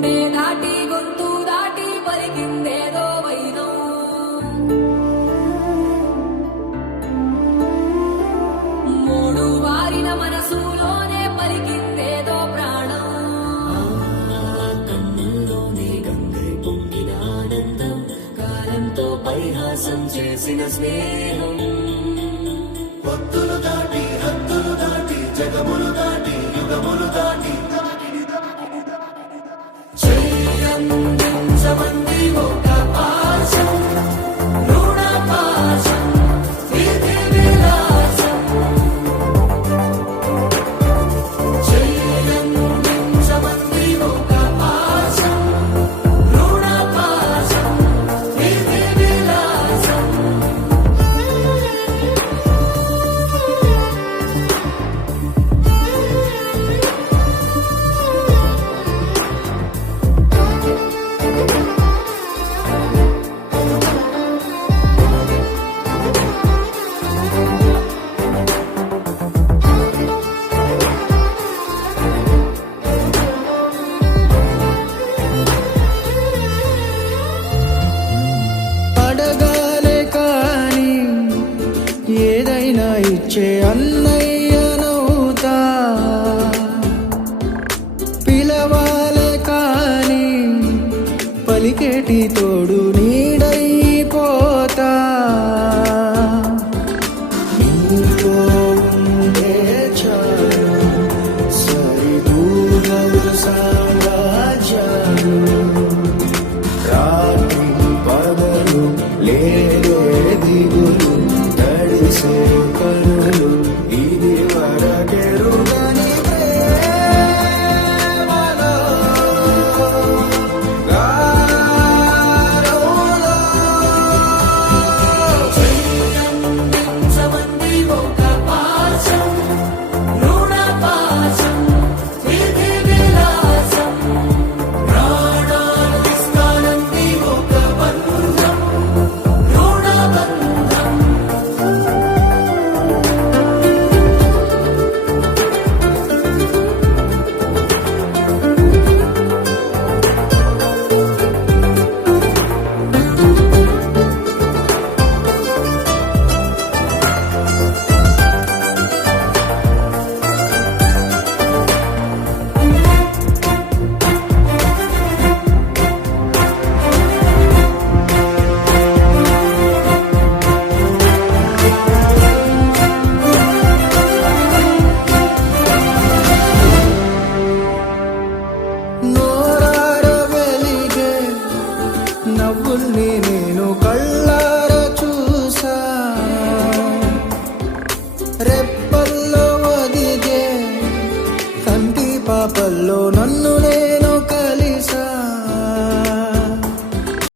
గుండె దాటి గొంతు దాటి పరిగిందేదో వైనం మూడు వారిన మనసులోనే పరిగిందేదో ప్రాణం. కన్నుల్లోనే గంగై పొంగిన ఆనందం కాలంతో పరిహాసం చేసిన స్నేహం. హద్దులు దాటి హద్దులు దాటి జగములు దాటి యుగములు దాటి Samantimo. ఏదైనా ఇచ్చే అన్నయ్యనవుతా పిలవాలే కానీ పలికేటి తోడు నిన్నే నేను కళ్ళార చూసా. రెప్పల్లో వదిగే కంటి పాపల్లో నన్ను